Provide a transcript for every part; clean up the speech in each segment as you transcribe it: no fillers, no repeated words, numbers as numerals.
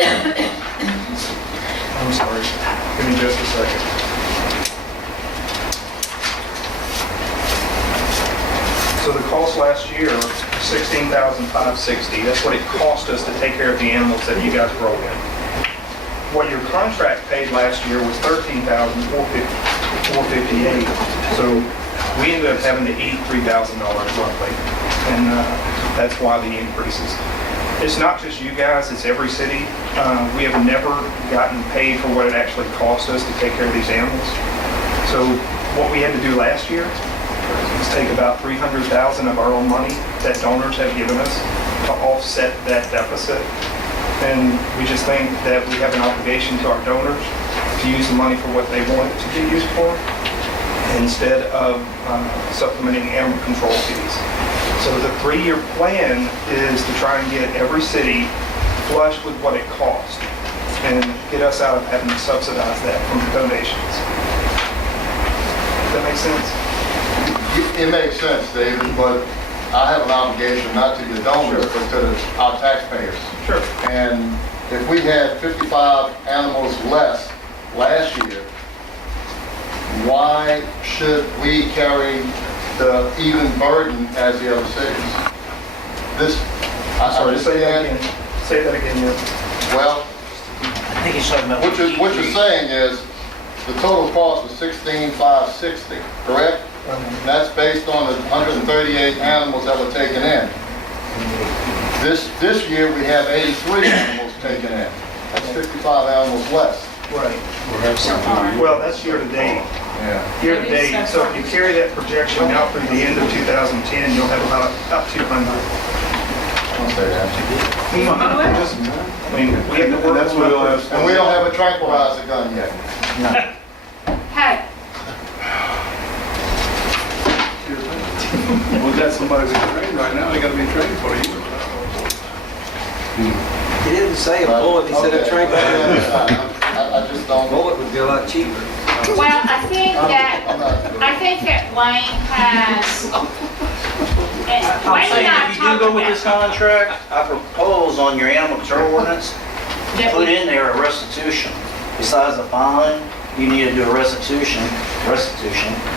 I'm sorry. Give me just a second. So the cost last year, $16,560. That's what it cost us to take care of the animals that you guys brought in. What your contract paid last year was $13,458. So we ended up having to eat $3,000 monthly, and that's why the increases. It's not just you guys, it's every city. We have never gotten paid for what it actually cost us to take care of these animals. So what we had to do last year is take about $300,000 of our own money that donors have given us to offset that deficit. And we just think that we have an obligation to our donors to use the money for what they want it to be used for, instead of supplementing animal control fees. So the 3-year plan is to try and get every city flush with what it costs and get us out of having to subsidize that from donations. Does that make sense? It makes sense, David, but I have an obligation not to the donors, but to our taxpayers. Sure. And if we had 55 animals less last year, why should we carry the even burden as the other cities? This, I Say that understand, again. Say that again, yeah. well, I think he's talking about. what you're saying is the total cost was $16,560, correct? That's based on the 138 animals that were taken in. This year we have 83 animals taken in. That's 55 animals less. Right. Well, that's year to date. Yeah. Year to date. So if you carry that projection out through the end of 2010, you'll have about 200. Don't say that. I mean, we have to work. That's what we'll have. And we don't have a tranquilizer gun yet. Hey, We got somebody who's trained right now, they gotta be trained for you. He didn't say a bullet, he said a train. I just don't. Bullet would be a lot cheaper. well, I think that Wayne has. I'm Wayne saying and I if you do go with this contract, I propose on your animal control ordinance, put in there a restitution. Besides the fine, you need to do a restitution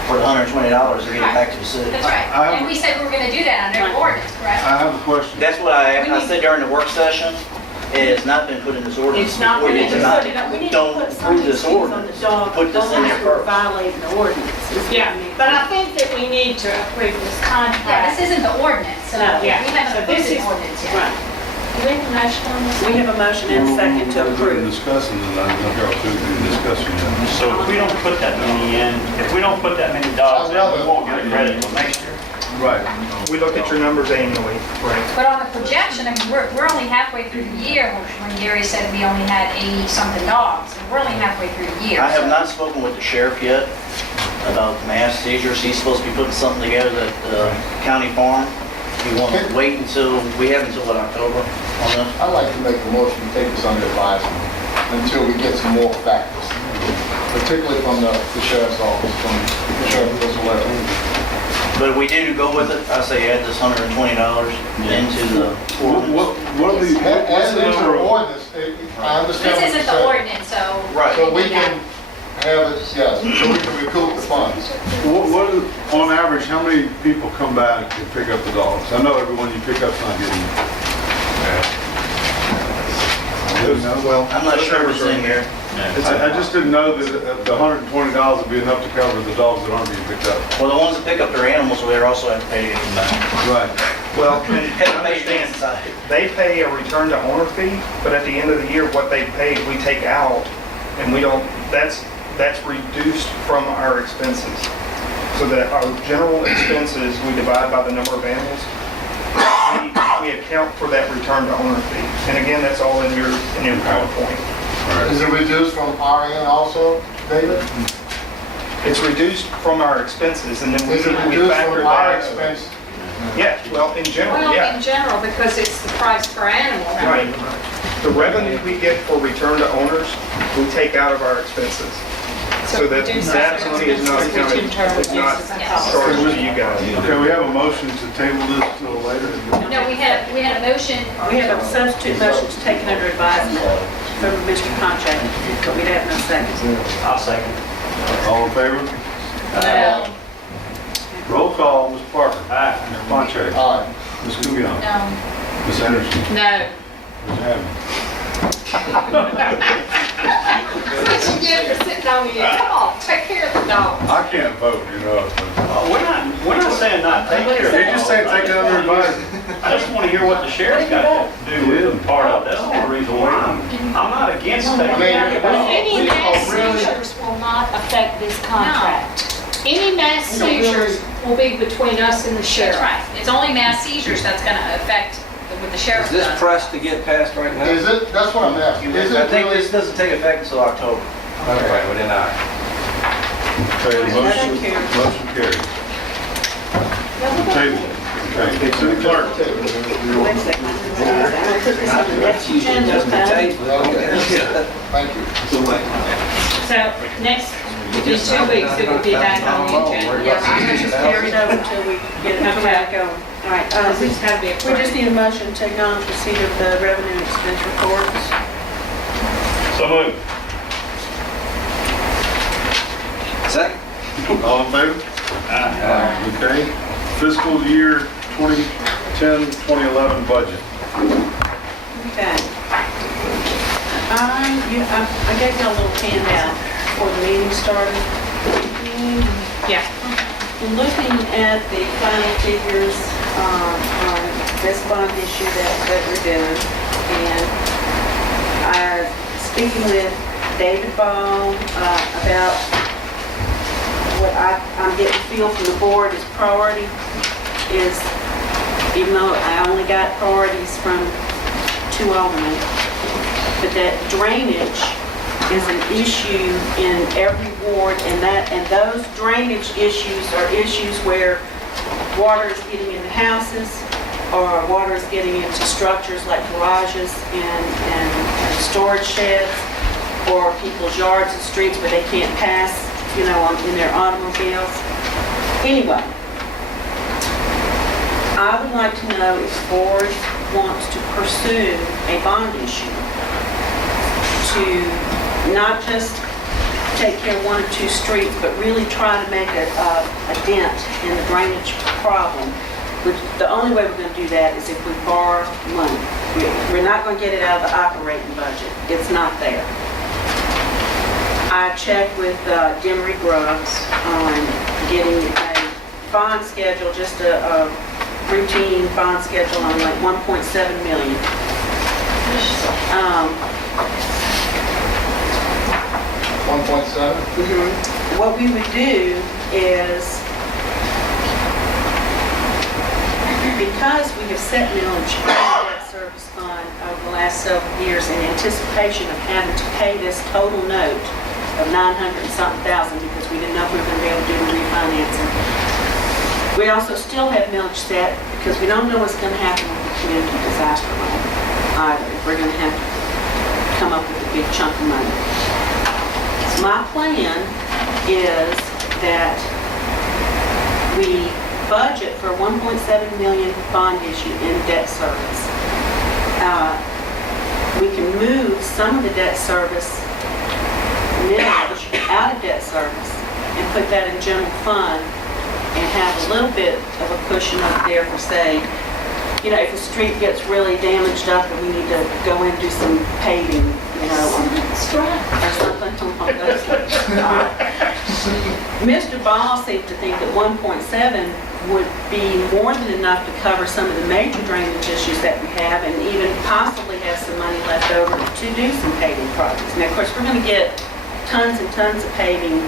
for the $120 to get it back to the city. That's right. And we said we were going to do that under the ordinance, correct? I have a question. That's what I said during the work session. It has not been put in this ordinance. It's not before. been It put is in. not- We need to Don't put approve this some things on ordinance. the dog. Put this in there first. Violating the ordinance. is what Yeah, we need. but I think that we need to approve this Yeah, contract. this isn't the ordinance, so we No, yeah. haven't So approved this the is- ordinance yet. Right. Do we have a motion on this? We have a motion and a second to approve. Discussing, and I don't know if y'all should be discussing it. So if we don't put that many in, if we don't put that many dogs in, we won't get a credit till next year. Right. We look at your numbers annually, right? But on the projection, I mean, we're only halfway through the year when Gary said we only had 80-something dogs. And we're only halfway through the year. I have so- not spoken with the sheriff yet about mass seizures. He's supposed to be putting something together at the county farm. We want to wait until, we have until what, October on this? I'd like to make a motion to take this under advisement until we get some more factors, particularly from the sheriff's office, from Sheriff Griswold. But if we do go with it, I say add this $120 into the ordinance. What are the, what's As the is the number? ordinance, I understand This what you're isn't the saying. ordinance, so. Right. So we can have it, yes, so we can recoup the funds. On average, how many people come back to pick up the dogs? I know everyone you pick up's not getting. Well, I'm not sure what's in here. I just didn't know that the $120 would be enough to cover the dogs that aren't being picked up. Well, the ones that pick up their animals, they also have to pay to get them back. Right. well, and Have to pay understand, inside. they pay a return to owner fee, but at the end of the year, what they paid, we take out, and we don't, that's reduced from our expenses. So that our general expenses, we divide by the number of animals. We account for that return to owner fee. And again, that's all in your PowerPoint. Is it reduced from our end also, David? It's reduced from our expenses, and then Is it we reduced factor from our that. expense? Yeah, well, in general, Well, yeah. in general, because it's the price per animal. Right. The revenue we get for return to owners, we take out of our expenses. So that reduce that our money is not expenses, which in turn counted, it's not reduces our Yes. charged to you guys. Okay, we have a motion to table this till later. No, we have we had a motion. We have a substitute motion to take it under advisement from Mr. Contract, but we have no second. I'll second. All in favor? Roll call, Ms. Parker. Aye. Mr. Bontrac. Aye. Ms. Guliana. No. Ms. Anderson. No. Ms. Hammond. What you get for sitting on me? Come on, take care of the dog. I can't vote, you know. We're not saying not take care of it. He just said take it under advisement. I just want to hear what the sheriff's got to do with the part of it. That's the only reason why I'm not against taking care of it. Any mass really- seizures will not affect this contract. Any mass seizures will be between us and the That's sheriff. right. It's only mass seizures that's gonna affect what the sheriff Is this does. pressed to get passed right now? Is it, that's what I'm asking, is I it think really? this doesn't take effect until October. Okay, we did not. Okay, the motion carries. Table. Okay, City Clerk. Wait a second. I'm gonna put this on the next agenda. Thank you. So next, in 2 weeks, it will be back on the agenda. Yes, we just carry it over until we get it back on. All right, It's gotta be we approved. just need a motion to take on receipt of the revenue and expense reports. So moved. Second? All in favor? Okay. Fiscal year 2010-2011 budget. Okay. I gave you a little handout before the meeting started. Yeah. In looking at the final figures on this bond issue that we're doing, and speaking with David Ball about what I'm getting feel from the board is priority is, even though I only got priorities from 2 aldermen, but that drainage is an issue in every ward, and those drainage issues are issues where water is getting into houses, or water is getting into structures like garages and storage sheds, or people's yards and streets where they can't pass, in their automobiles. Anyway, I would like to know if the board wants to pursue a bond issue to not just take care of 1 or 2 streets, but really try to make a dent in the drainage problem. The only way we're going to do that is if we borrow money. We're not going to get it out of the operating budget. It's not there. I checked with Demery Grubbs on getting a bond schedule, just a routine bond schedule on like 1.7 million. 1.7? What we would do is, because we have set millage in the debt service fund over the last several years in anticipation of having to pay this total note of 900 and something thousand, because we didn't know if we were going to be able to do the refinancing. We also still have millage set because we don't know what's going to happen with the community disaster loan either. If we're going to have to come up with a big chunk of money. My plan is that we budget for a 1.7 million bond issue in debt service. We can move some of the debt service millage out of debt service and put that in general fund and have a little bit of a cushion up there for, say, if the street gets really damaged up and we need to go in and do some paving, or something along those lines. Mr. Ball seemed to think that 1.7 would be more than enough to cover some of the major drainage issues that we have, and even possibly have some money left over to do some paving projects. Now, of course, we're going to get tons and tons of paving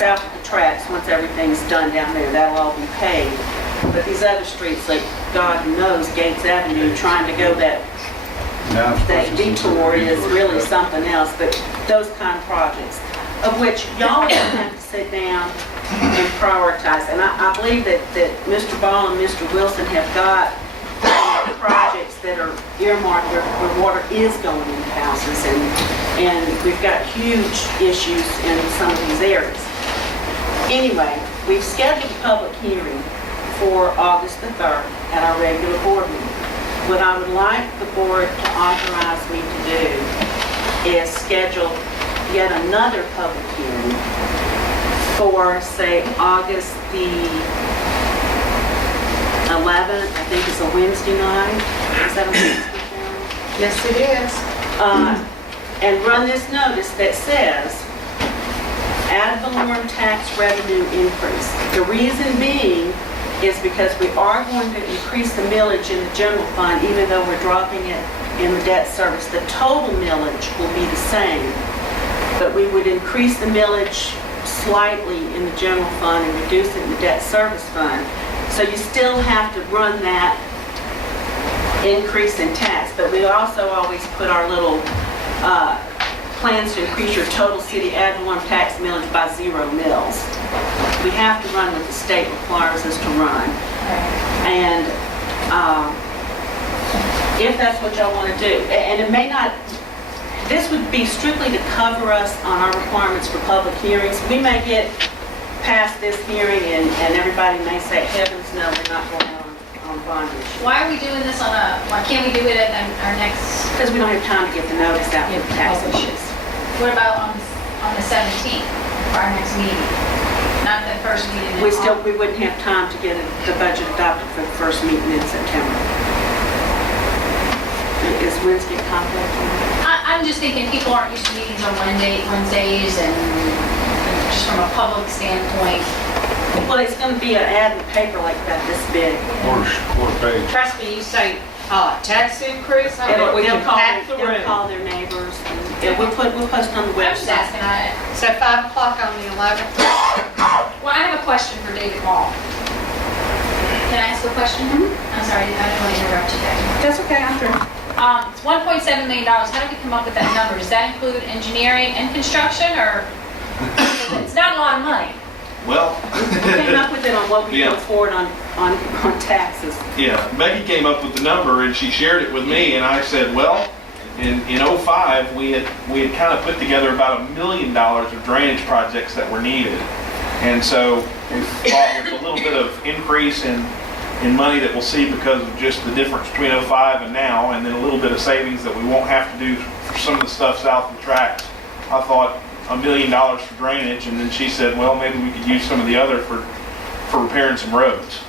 south of the tracks once everything's done down there. That'll all be paved. But these other streets, like God knows, Gates Avenue, trying to go that detour is really something else. But those kind of projects, of which y'all are going to have to sit down and prioritize. And I believe that Mr. Ball and Mr. Wilson have got projects that are earmarked where water is going into houses, and we've got huge issues in some of these areas. Anyway, we've scheduled a public hearing for August the 3rd at our regular board meeting. What I would like the board to authorize me to do is schedule yet another public hearing for, say, August the 11th, I think it's a Wednesday night. Is that a Wednesday, Karen? Yes, it is. And run this notice that says, ad valorem tax revenue increase. The reason being is because we are going to increase the millage in the general fund, even though we're dropping it in the debt service. The total millage will be the same, but we would increase the millage slightly in the general fund and reduce it in the debt service fund. So you still have to run that increase in tax, but we also always put our little plans to increase your total city ad valorem tax millage by 0 mils. We have to run what the state requires us to run. And if that's what y'all want to do, and it may not, this would be strictly to cover us on our requirements for public hearings. We may get past this hearing and everybody may say, heavens no, we're not going on bond issue. Why are we doing this why can't we do it at our next, Because we don't have time to get the notice out for the tax issues. what about on the 17th, our next meeting? Not the first meeting in August. We wouldn't have time to get the budget adopted for the first meeting in September. Is Wednesday conflict? I'm just thinking people aren't used to meetings on Wednesdays and just from a public standpoint. Well, it's going to be an ad in the paper like that this big. Quarter page. Trust me, you say, tax increase, we They'll can pack the they'll room. call their neighbors. And we'll post on the I'm just website. asking, So 5 o'clock on the 11th. well, I have a question for David Ball. Can I ask a question? I'm sorry, I didn't want to interrupt you guys. That's okay, I'm through. It's $1.7 million. How did we come up with that number? Does that include engineering and construction, or? It's not a lot of money. Well, We came up with it on what we Yeah. put forward on taxes. yeah, Becky came up with the number and she shared it with me and I said, well, in '05, we had kind of put together about $1 million of drainage projects that were needed. And so we thought with a little bit of increase in money that we'll see because of just the difference between '05 and now, and then a little bit of savings that we won't have to do for some of the stuff south of the tracks, I thought $1 million for drainage, and then she said, well, maybe we could use some of the other for repairing some roads.